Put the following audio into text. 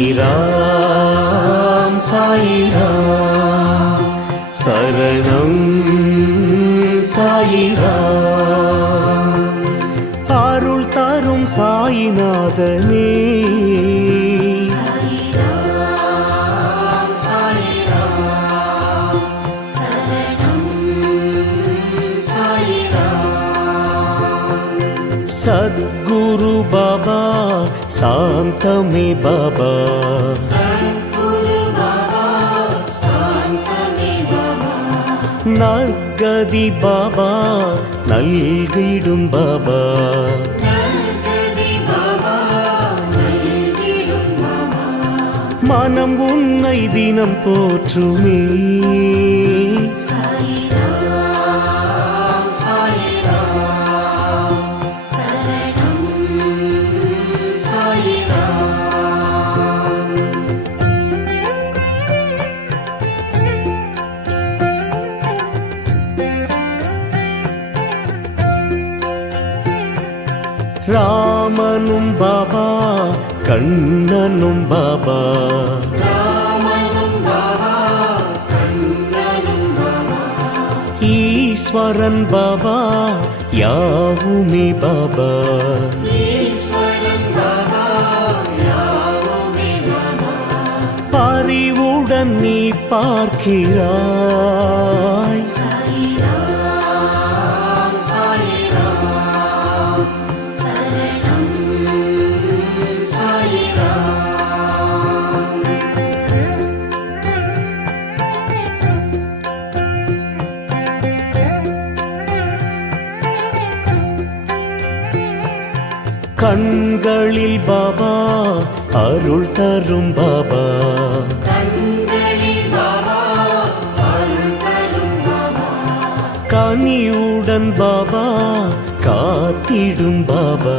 சாயிராம் சாயிராம் சரணம் சாயிராம் அருள் தரும் சாயிநாதனே सद्गुरु बाबा शांत में बाबा नर्गदि बाबा नल्गिडुम बाबा मनम उन्नै दिनम पोற்றுமே ராமனும் பாபா கண்ணனும் பாபா ஈஸ்வரன் பாபா யாவுமே பாபா பரிவுடன் நீ பார்க்கிறாய் கண்களில் பாபா அருள் தரும் பாபா கனிவுடன் பாபா காத்திடும் பாபா